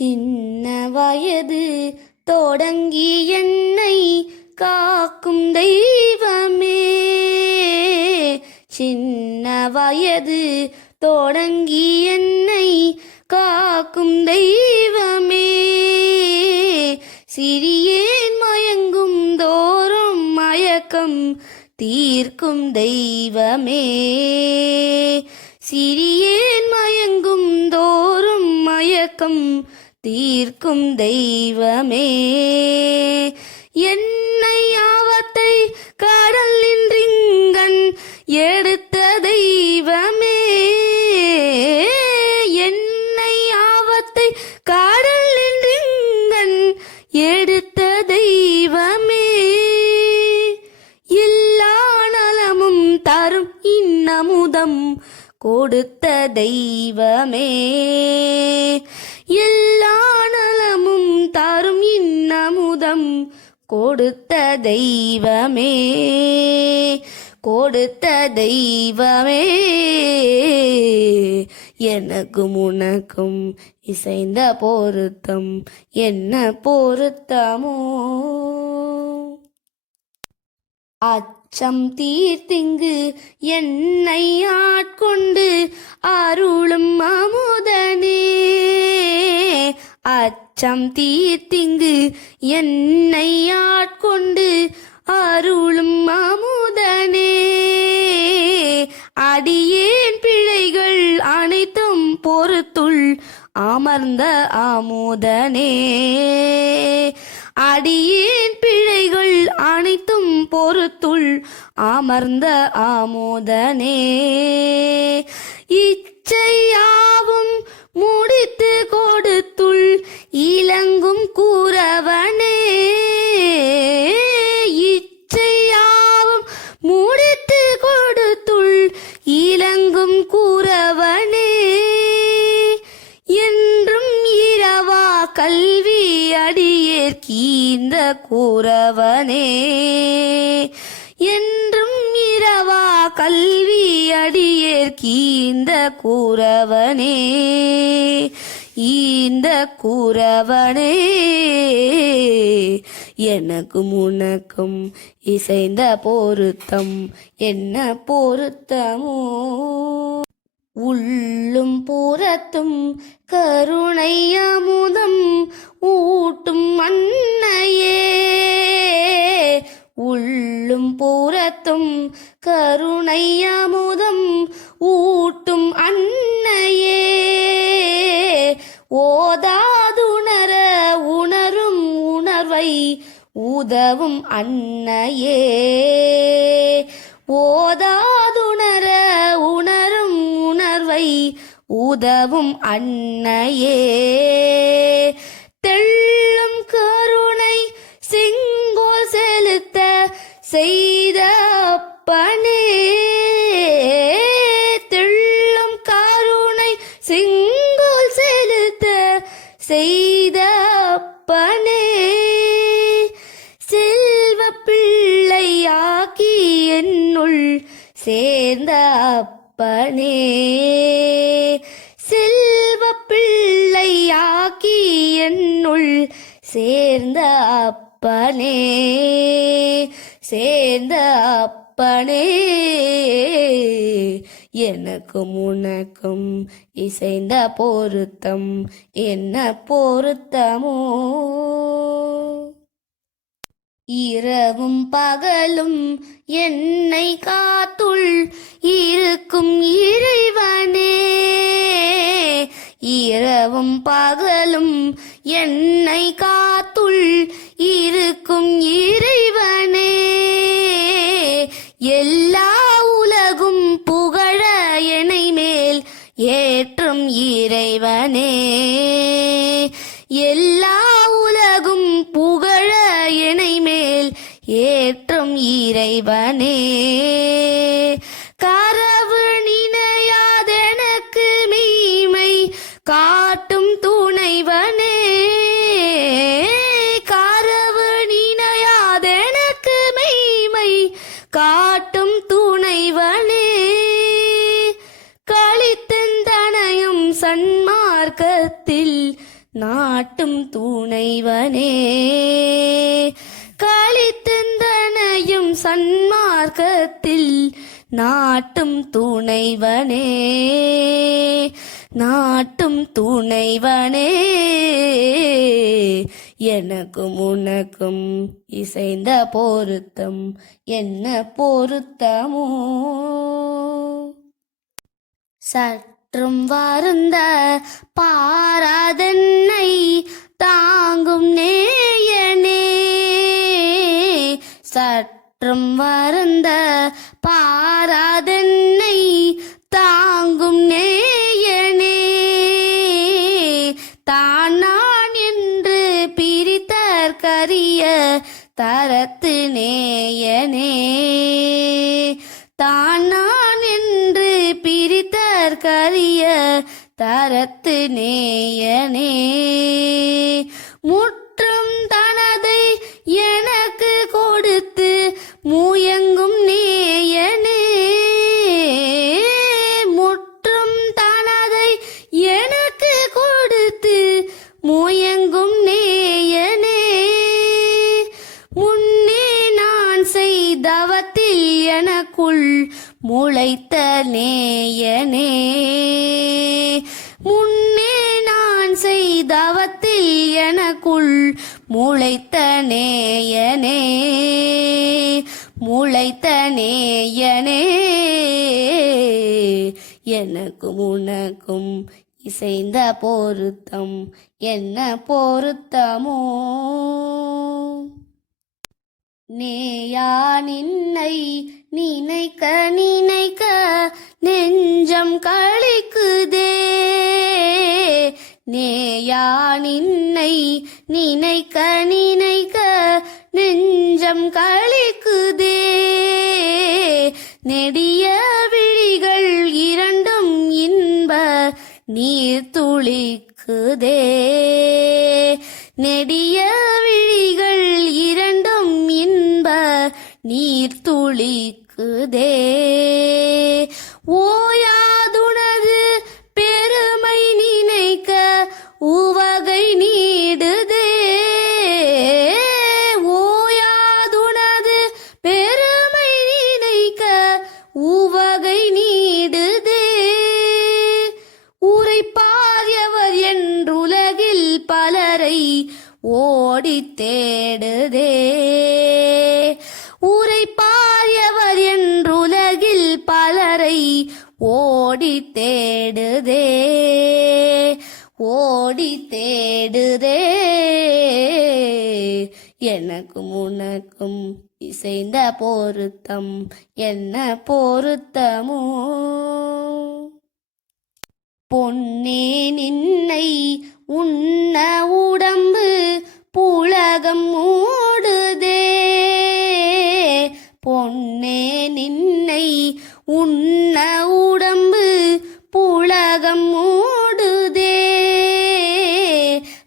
சின்ன வயது தொடங்கி என்னை காக்கும் தெய்வமே, சின்ன வயது தொடங்கி என்னை காக்கும் தெய்வமே, சிறியேன் மயங்கும் தோறும் மயக்கம் தீர்க்கும் தெய்வமே, சிறியேன் மயங்கும் தோறும் மயக்கம் தீர்க்கும் தெய்வமே, என்னை ஆபத்தை கடலின் ரிங்கன் எடுத்த தெய்வமே, என்னை ஆபத்தை கடலின் ரிங்கன் எடுத்த தெய்வமே, எல்லா நலமும் தரும் இன்னமுதம் கொடுத்த தெய்வமே, எல்லா நலமும் தரும் இன்னமுதம் கொடுத்த தெய்வமே, கொடுத்த தெய்வமே, எனக்கும் உனக்கும் இசைந்த பொருத்தம் என்ன பொருத்தமோ, அச்சம் தீர்த்திங்கு என்னை ஆட்கொண்டு அருளும் அமுதனே, அச்சம் தீர்த்திங்கு என்னை ஆட்கொண்டு அருளும் அமுதனே, அடியேன் பிழைகள் அனைத்தும் பொறுத்துள் அமர்ந்த அமுதனே, அடியேன் பிழைகள் அனைத்தும் பொறுத்துள் அமர்ந்த அமுதனே, இச்சையாவும் முடித்து கொடுத்துள் இலங்கும் கூறவனே, இச்சையாவும் முடித்து கொடுத்துள் இலங்கும் கூறவனே, என்றும் இரவா கல்வி அடியேற்கீந்த கூறவனே, என்றும் இரவா கல்வி அடியேற்கீந்த கூறவனே, ஈந்த கூறவனே, எனக்கும் உனக்கும் இசைந்த பொருத்தம் என்ன பொருத்தமோ, உள்ளும் புறத்தும் கருணை அமுதம் ஊட்டும் அன்னையே, உள்ளும் புறத்தும் கருணை அமுதம் ஊட்டும் அன்னையே, ஓதாதுணர உணரும் உணர்வை உதவும் அன்னையே, ஓதாதுணர உணரும் உணர்வை உதவும் அன்னையே, தெள்ளும் கருணை செங்கோல் செலுத்த செய்த அப்பனே, தெள்ளும் கருணை செங்கோல் செலுத்த செய்த அப்பனே, செல்வ பிள்ளையாக்கி என்னுள் சேர்ந்த அப்பனே, செல்வ பிள்ளையாக்கி என்னுள் சேர்ந்த அப்பனே, சேர்ந்த அப்பனே, எனக்கும் உனக்கும் இசைந்த பொருத்தம் என்ன பொருத்தமோ, இரவும் பகலும் என்னை காத்துள் இருக்கும் இறைவனே, இரவும் பகலும் என்னை காத்துள் இருக்கும் இறைவனே, எல்லா உலகும் புகழ என்னை மேல் ஏற்றும் இறைவனே, எல்லா உலகும் புகழ என்னை மேல் ஏற்றும் இறைவனே, கரவு நினையாதெனக்கு மெய்மை காட்டும் துணைவனே, கரவு நினையாதெனக்கு மெய்மை காட்டும் துணைவனே, களித்தந்தனையும் சன்மார்க்கத்தில் நாட்டும் துணைவனே களித்தந்தனையும் சன்மார்க்கத்தில் நாட்டும் துணைவனே நாட்டும் துணைவனே எனக்கும் உனக்கும் இசைந்த பொருத்தம் என்ன பொருத்தமோ சற்றும் வருந்த பாராதென்னை தாங்கும் நேயனே சற்றும் வருந்த பாராதென்னை தாங்கும் நேயனே தான் நான் என்று பிரித்தற்கரிய தரத்து நேயனே தான் நான் என்று பிரித்தற்கரிய தரத்து நேயனே முற்றும் தனதை எனக்கு கொடுத்து முயங்கும் நேயனே முற்றும் தனதை எனக்கு கொடுத்து முயங்கும் நேயனே முன்னே நான் செய்தவத்தில் எனக்குள் முளைத்த நேயனே முன்னே நான் செய்தவத்தில் எனக்குள் முளைத்த நேயனே முளைத்த நேயனே எனக்கும் உனக்கும் இசைந்த பொருத்தம் என்ன பொருத்தமோ நேயா நின்னை நினைக்க நினைக்க நெஞ்சம் களிக்குதே நேயா நின்னை நினைக்க நினைக்க நெஞ்சம் களிக்குதே நெடிய விழிகள் இரண்டும் இன்ப நீர் துளிக்குதே நெடிய விழிகள் இரண்டும் இன்ப நீர் துளிக்குதே ஓயாதுனது பெருமை நினைக்க உவகை நீடுதே ஓயாதுனது பெருமை நினைக்க உவகை நீடுதே உரைப்பாரியவர் என்றுலகில் பலரை ஓடித் தேடுதே உரைப்பாரியவர் என்றுலகில் பலரை ஓடித் தேடுதே ஓடித் தேடுதே எனக்கும் உனக்கும் இசைந்த பொருத்தம் என்ன பொருத்தமோ பொன்னே நின்னை உண்ண உடம்பு புலகம் மூடுதே பொன்னே நின்னை உண்ண உடம்பு புலகம் மூடுதே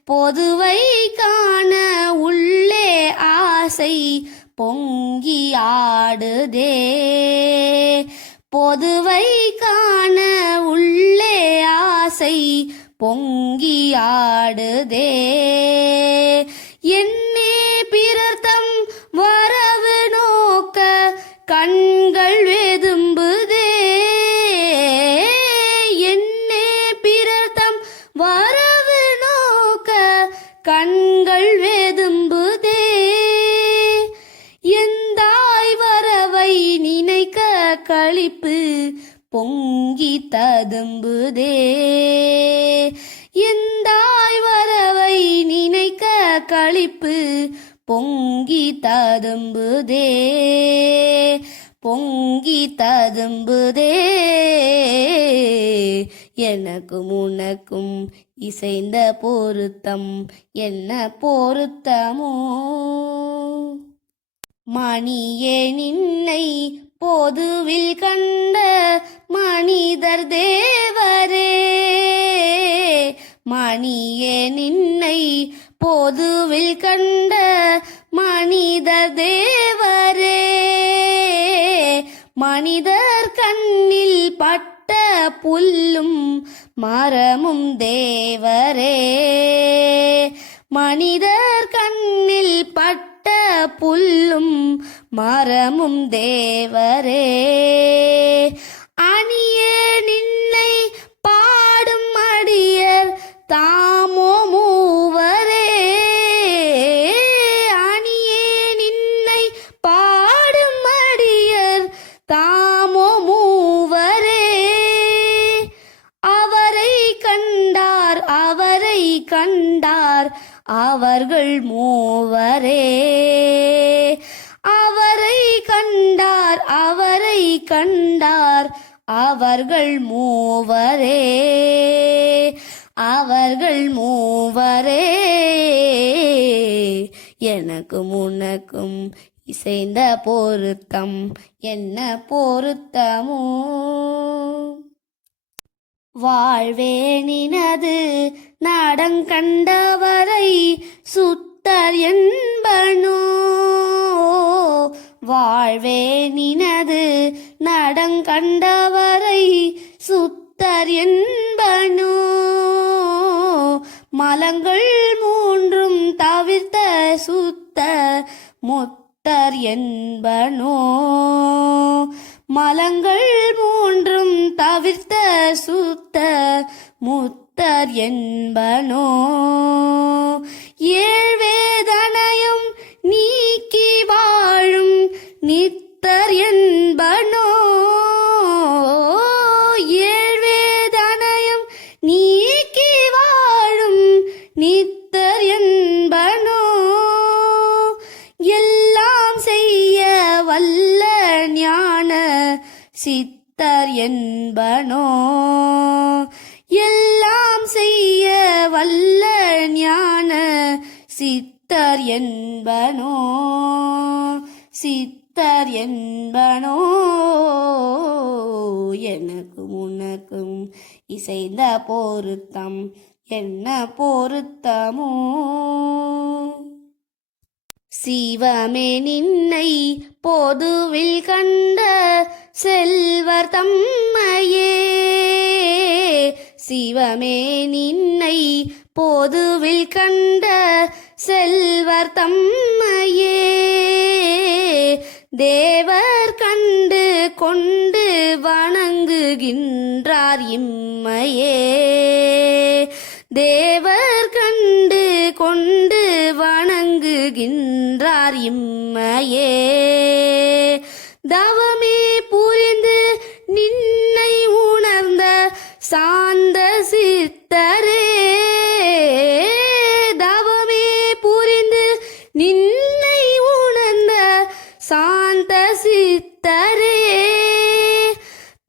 பொதுவை காண உள்ளே ஆசை பொங்கி ஆடுதே பொதுவை காண உள்ளே ஆசை பொங்கி ஆடுதே என்னே பிறர்த்தம் வரவு நோக்க கண்கள் வெதும்புதே என்னே பிறர்த்தம் வரவு நோக்க கண்கள் வெதும்புதே எந்தாய் வரவை நினைக்க களிப்பு பொங்கி ததும்புதே எந்தாய் வரவை நினைக்க களிப்பு பொங்கி ததும்புதே பொங்கி ததும்புதே எனக்கும் உனக்கும் இசைந்த பொருத்தம் என்ன பொருத்தமோ மணியே நின்னை பொதுவில் கண்ட மனிதர் தேவரே மணியே நின்னை பொதுவில் கண்ட மனிதர் தேவரே மனிதர் கண்ணில் பட்ட பட்ட மனிதர் கண்ணில் பட்ட புல்லும் மரமும் தேவரே. அணியே நின்னை பாடும் அடியர் தாமோ மூவரே. அணியே நின்னை பாடும் அடியர் தாமோ மூவரே. அவரை கண்டார் அவர்கள் மூவரே. அவரை கண்டார் அவர்கள் மூவரே. அவர்கள் மூவரே. எனக்கும் உனக்கும் இசைந்த பொருத்தம் என்ன பொருத்தமோ. வாழ்வே நினது நாடங்கண்டவரை சுத்தர் என்பனோ. வாழ்வே நினது நாடங்கண்டவரை சுத்தர் என்பனோ. மலங்கள் மூன்றும் தவிர்த்த சுத்த முத்தர் என்பனோ. மலங்கள் மூன்றும் தவிர்த்த சுத்த முத்தர் என்பனோ. ஏழ்வேதனையும் நீக்கி வாழும் நித்தர் என்பனோ. ஏழ்வேதனையும் நீக்கி வாழும் நித்தர் என்பனோ. எல்லாம் செய்ய வல்ல ஞான சித்தர் என்பனோ. எல்லாம் செய்ய வல்ல ஞான சித்தர் என்பனோ. சித்தர் என்பனோ. எனக்கும் உனக்கும் இசைந்த பொருத்தம் என்ன பொருத்தமோ. சிவமே நின்னை பொதுவில் கண்ட செல்வர் தம்மையே. சிவமே நின்னை பொதுவில் கண்ட செல்வர் தம்மையே. தேவர் கண்டு கொண்டு வணங்குகின்றார் இம்மையே. தேவர் கண்டு கொண்டு வணங்குகின்றார் இம்மையே. தவமே புரிந்து நின்னை உணர்ந்த சாந்த சித்தரே. தவமே புரிந்து நின்னை உணர்ந்த சாந்த சித்தரே.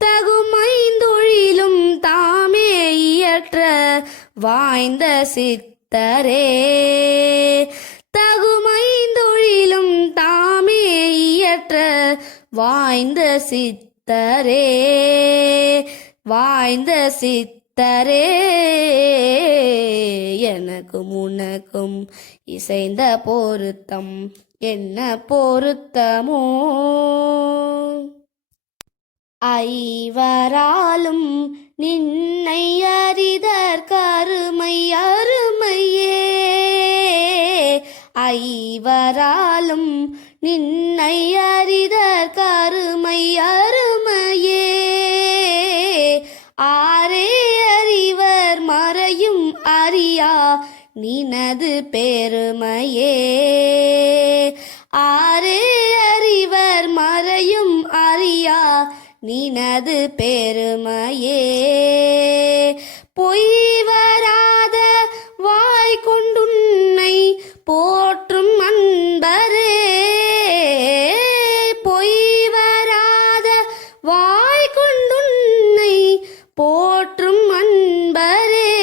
தகுமைந்தொழிலும் தாமே இயற்ற வாய்ந்த சித்தரே. தகுமைந்தொழிலும் தாமே இயற்ற வாய்ந்த சித்தரே. வாய்ந்த சித்தரே. எனக்கும் உனக்கும் இசைந்த பொருத்தம் என்ன பொருத்தமோ. ஐவராலும் நின்னை அறிதற் கருமை அருமையே. ஐவராலும் நின்னை அறிதற் கருமை அருமையே. ஆரே அறிவர் மறையும் அறியா நினது பெருமையே. ஆரே அறிவர் மறையும் அறியா நினது பெருமையே. பொய் வராத வாய் கொண்டுன்னை போற்றும் அன்பரே. பொய் வராத வாய் கொண்டுன்னை போற்றும் அன்பரே.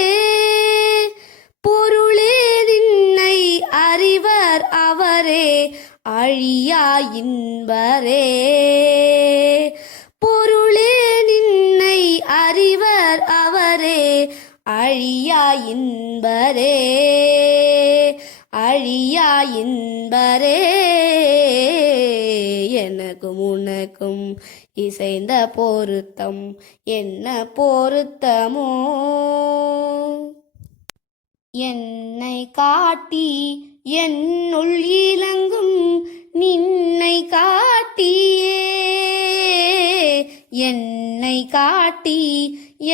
பொருளே நின்னை அறிவர் அவரே அழியா இன்பரே. பொருளே நின்னை அறிவர் அவரே அழியா இன்பரே. அழியா இன்பரே. எனக்கும் உனக்கும் இசைந்த பொருத்தம் என்ன பொருத்தமோ. என்னை காட்டி என்னுள் இலங்கும் நின்னை காட்டியே என்னை காட்டி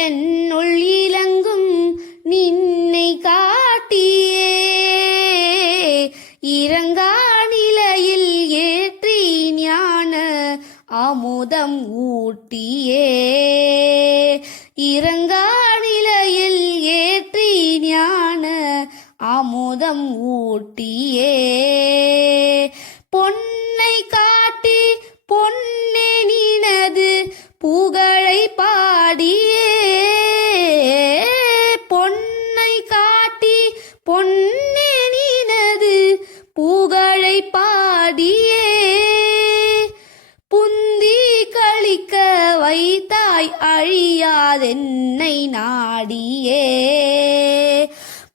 என்னுள் இலங்கும் நின்னை காட்டியே இரங்கா நிலையில் ஏற்றி ஞான அமுதம் ஊட்டியே இரங்கா நிலையில் ஏற்றி ஞான அமுதம் ஊட்டியே பொன்னை காட்டி பொன்னே நினது புகழை பாடியே பொன்னை காட்டி பொன்னே நினது புகழை பாடியே புந்தி கழிக்க வைத்தாய் அழியாதென்னை நாடியே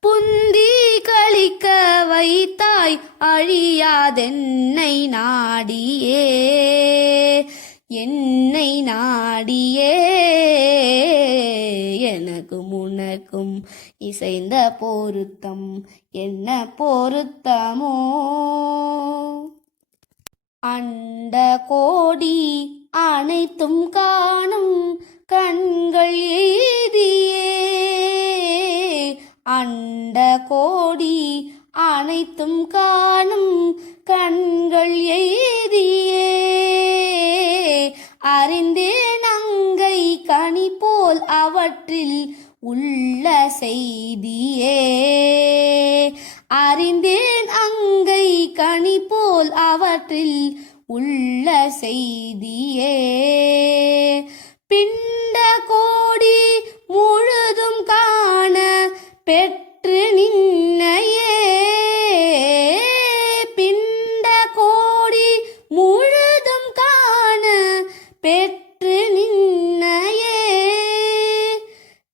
புந்தி கழிக்க வைத்தாய் அழியாதென்னை நாடியே என்னை நாடியே எனக்கும் உனக்கும் இசைந்த பொருத்தம் என்ன பொருத்தமோ அண்ட கோடி அனைத்தும் காணும் கண்கள் எய்தியே அண்ட கோடி அனைத்தும் காணும் கண்கள் எய்தியே அறிந்தேன் அங்கை கனி போல் அவற்றில் உள்ள செய்தியே அறிந்தேன் அங்கை கனி போல் அவற்றில் உள்ள செய்தியே பிண்ட கோடி முழுதும் காண பெற்று நின்னையே பிண்ட கோடி முழுதும் காண பெற்று நின்னையே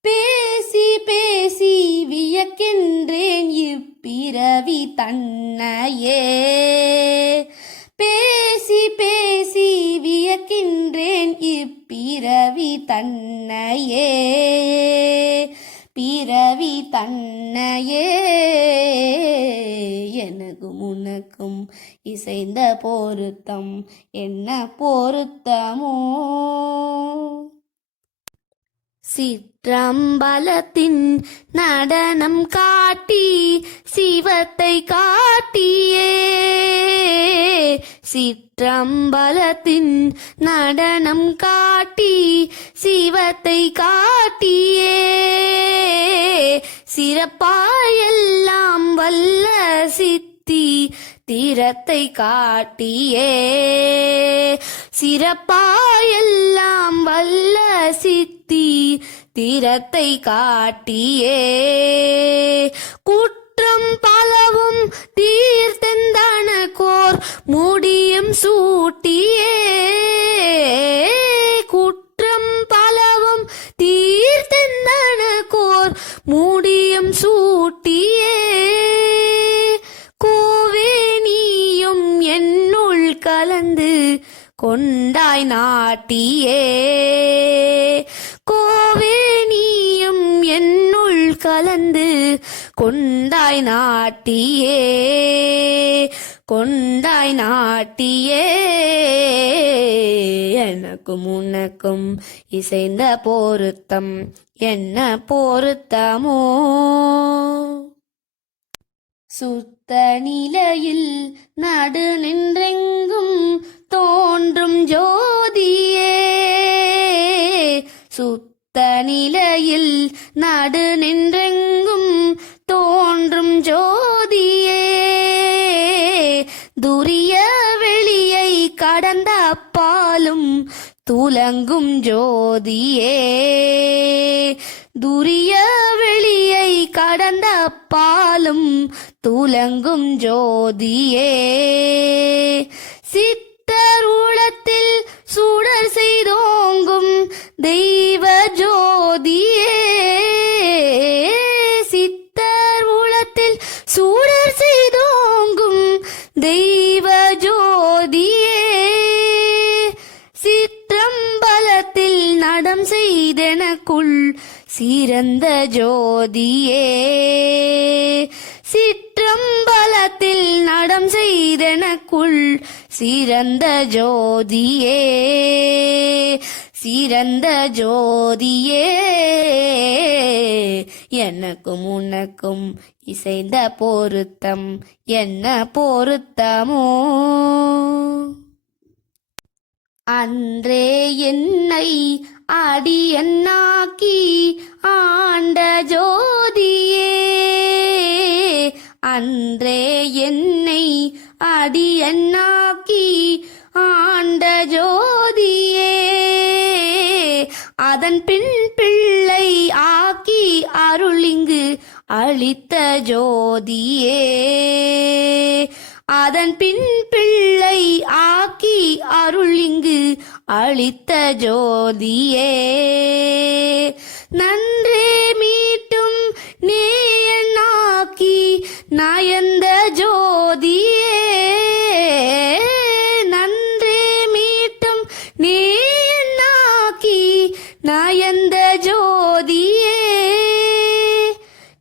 பேசி பேசி வியக்கின்றேன் இப்பிறவி தன்னையே பேசி பேசி வியக்கின்றேன் இப்பிறவி தன்னையே பிறவி தன்னையே எனக்கும் உனக்கும் இசைந்த பொருத்தம் என்ன பொருத்தமோ சிற்றம்பலத்தின் நடனம் காட்டி சிவத்தை காட்டியே சிற்றம்பலத்தின் நடனம் காட்டி சிவத்தை காட்டியே சிறப்பாயெல்லாம் வல்ல சித்தி தீரத்தை காட்டியே சிறப்பாயெல்லாம் வல்ல சித்தி தீரத்தை காட்டியே குற்றம் பலவும் தீர்த்தெந்தனக்கோர் முடியும் சூட்டியே குற்றம் பலவும் தீர்த்தெந்தனக்கோர் முடியும் சூட்டியே கோவே நீயும் என்னுள் கலந்து கொண்டாய் நாட்டியே கோவே நீயும் என்னுள் கலந்து கொண்டாய் நாட்டியே கொண்டாய் நாட்டியே எனக்கும் உனக்கும் இசைந்த பொருத்தம் என்ன பொருத்தமோ சுத்த நிலையில் நடு நின்றெங்கும் தோன்றும் ஜோதியே சுத்த நிலையில் நடு நின்றெங்கும் தோன்றும் ஜோதியே துரிய வெளியை கடந்த அப்பாலும் துலங்கும் ஜோதியே துரிய வெளியை கடந்த அப்பாலும் துலங்கும் ஜோதியே சித்தருளத்தில் சுடர் செய்தோங்கும் தெய்வ ஜோதியே சித்தருளத்தில் சுடர் செய்தோங்கும் தெய்வ ஜோதியே சிற்றம்பலத்தில் நடம் செய்தெனக்குள் சிறந்த ஜோதியே சிற்றம்பலத்தில் நடம் செய்தனக்குள் சிறந்த ஜோதியே சிறந்த ஜோதியே எனக்கும் உனக்கும் இசைந்த பொருத்தம் என்ன பொருத்தமோ அன்றே என்னை அடியன்னாக்கி ஆண்ட ஜோதியே அன்றே என்னை அடியன்னாக்கி ஆண்ட ஜோதியே அதன் பின் பிள்ளை ஆக்கி அருளிங்கு அளித்த ஜோதியே அதன் பின் பிள்ளை ஆக்கி அருளிங்கு அளித்த ஜோதியே நன்றே மீட்டும் நேயனாக்கி நயந்த ஜோதியே நன்றே மீட்டும் நேயனாக்கி நயந்த ஜோதியே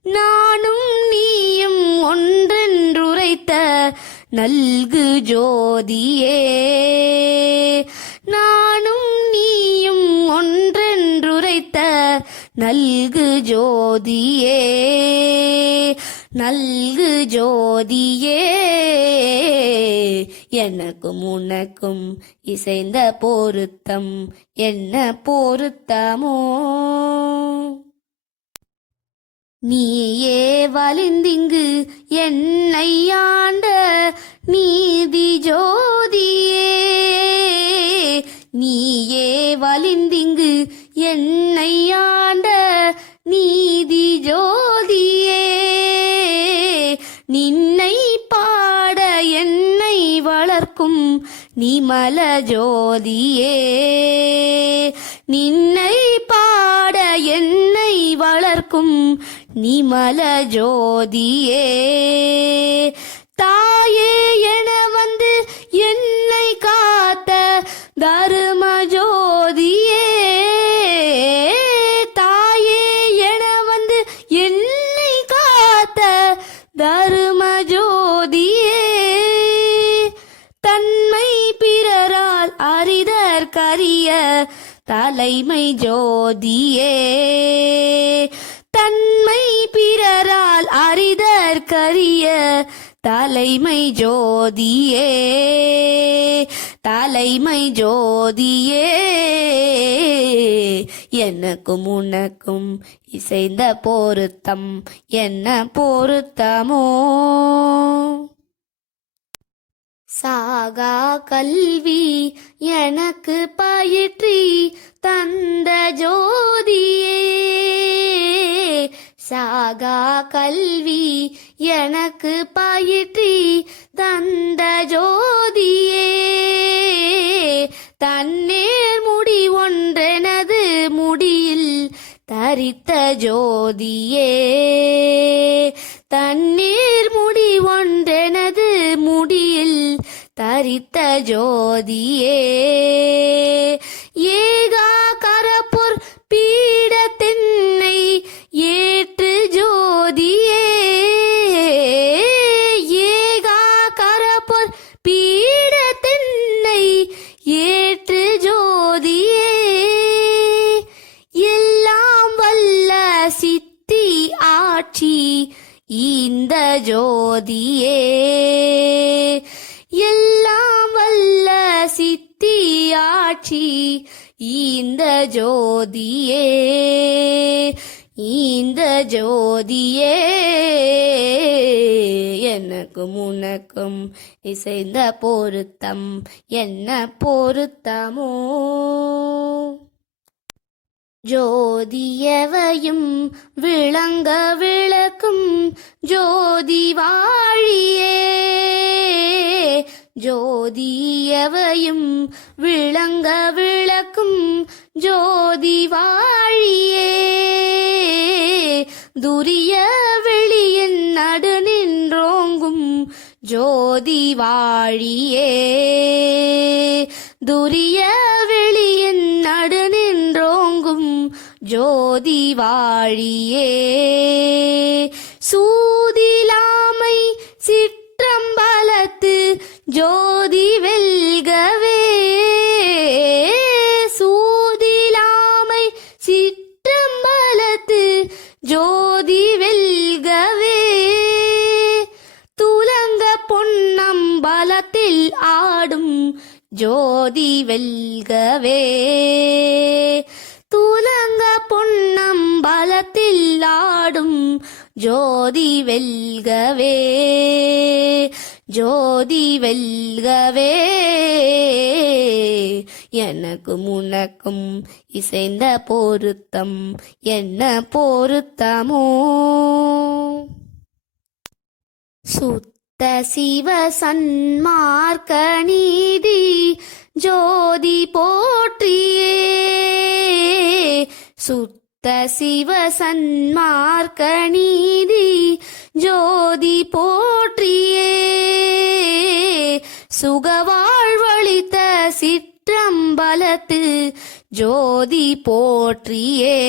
நானும் நீயும் ஒன்றென்றுரைத்த நல்கு ஜோதியே நானும் நீயும் ஒன்றென்றுரைத்த நல்கு ஜோதியே நல்கு ஜோதியே எனக்கும் உனக்கும் இசைந்த பொருத்தம் என்ன பொருத்தமோ நீயே வலிந்திங்கு என்னை ஆண்ட நீதி ஜோதியே நீயே வலிந்திங்கு என்னை ஆண்ட நீதி ஜோதியே நின்னை பாட என்னை வளர்க்கும் நிமல ஜோதியே நின்னை பாட என்னை வளர்க்கும் நிமல ஜோதியே தாயே என வந்து என்னை காத்த தரும ஜோதியே தாயே என வந்து என்னை காத்த தரும ஜோதியே தன்மை பிறரால் அறிதற்கரிய தலைமை ஜோதியே தன்மை பிறரால் அறிதற்கரிய தலைமை ஜோதியே தலைமை ஜோதியே எனக்கும் உனக்கும் இசைந்த பொருத்தம் என்ன பொருத்தமோ சாகா கல்வி எனக்கு பயிற்றி தந்த ஜோதியே சாகா கல்வி எனக்கு பயிற்றி தந்த ஜோதியே தன்னேர் முடி ஒன்றெனது முடியில் தரித்த ஜோதியே தன்னீர் முடி ஒன்றெனது முடியில் தரித்த ஜோதியே ஏகா கரப்பொர் பீடத்தென்னை ஏற்று ஜோதியே ஏகா கரப்பொர் பீடத்தென்னை ஏற்று ஜோதியே எல்லாம் வல்ல சித்தி ஆட்சி இந்த ஜோதியே எல்லாம் வல்ல சித்தி ஆட்சி இந்த ஜோதியே இந்த ஜோதியே எனக்கும் உனக்கும் இசைந்த பொருத்தம் என்ன பொருத்தமோ ஜோதியவையும் விளங்க விளக்கும் ஜோதி வாழியே ஜோதியவையும் விளங்க விளக்கும் ஜோதி வாழியே துரிய வெளியின் நடு நின்றோங்கும் ஜோதி வாழியே துரிய வெளியின் நடு நின்றோங்கும் ஜோதி வாழியே. சூதிலாமை சிற்றம்பலத்து ஜோதி வெல்கவே. சூதிலாமை சிற்றம்பலத்து ஜோதி வெல்கவே. துலங்க பொன்னம்பலத்தில் ஆடும் ஜோதி வெல்கவே. துலங்க பொன்னம்பலத்தில் ஆடும் ஜோதி வெல்கவே. ஜோதி வெல்கவே. எனக்கும் உனக்கும் இசைந்த பொருத்தம் என்ன பொருத்தமோ. சுத்த சிவ சன்மார்க்க நீதி ஜோதி போற்றியே. சுத்த சிவ சன்மார்க்க நீதி ஜோதி போற்றியே. சுகவாழ்வளித்த சிற்றம்பலத்து ஜோதி போற்றியே.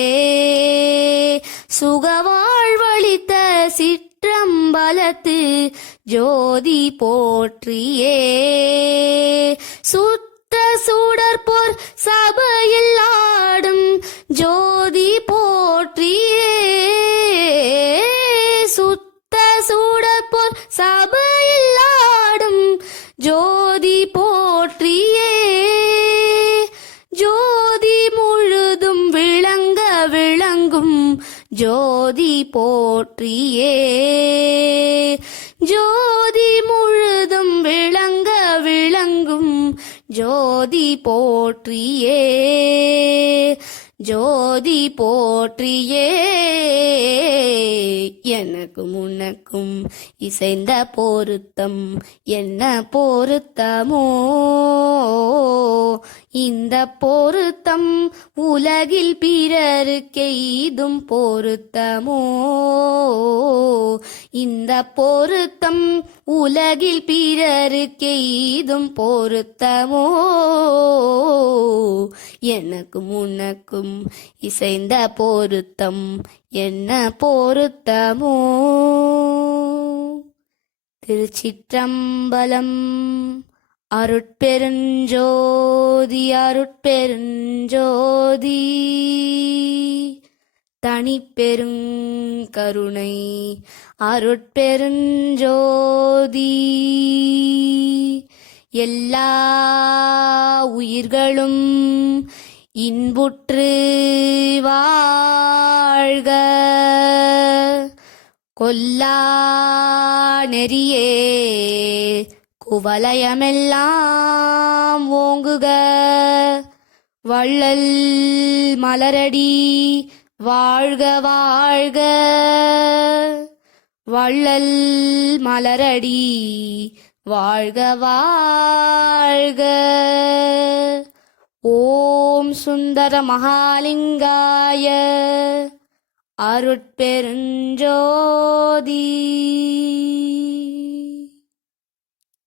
சுகவாழ்வளித்த சிற்றம்பலத்து ஜோதி போற்றியே. சுத்த சுடற்போர் சபையில் ஆடும் ஜோதி போற்றியே. சுத்த சுடற்போர் சபையில் ஆடும் ஜோதி போற்றியே. ஜோதி முழுதும் விளங்க விளங்கும் ஜோதி போற்றியே. ஜோதி முழுதும் விளங்க விளங்கும் ஜோதி போற்றியே. ஜோதி போற்றியே. எனக்கும் உனக்கும் இசைந்த பொருத்தம் என்ன பொருத்தமோ. இந்த பொருத்தம் உலகில் பிறருக்கெய்தும் பொருத்தமோ. இந்த பொருத்தம் உலகில் பிறருக்கெய்தும் பொருத்தமோ. எனக்கும் உனக்கும் இசைந்த பொருத்தம் என்ன பொருத்தமோ. திருச்சிற்றம்பலம். அருட்பெருஞ்சோதி அருட்பெருஞ்சோதி தனிப்பெருங்கருணை அருட்பெருஞ்சோதி. எல்லா உயிர்களும் இன்புற்று வாழ்க. கொல்லா நெறியே குவலயமெல்லாம் ஓங்குக. வள்ளல் மலரடி வாழ்க வாழ்க. வள்ளல் மலரடி வாழ்க வாழ்க. ஓம் சுந்தர மகாலிங்காய அருட்பெருஞ்சோதி.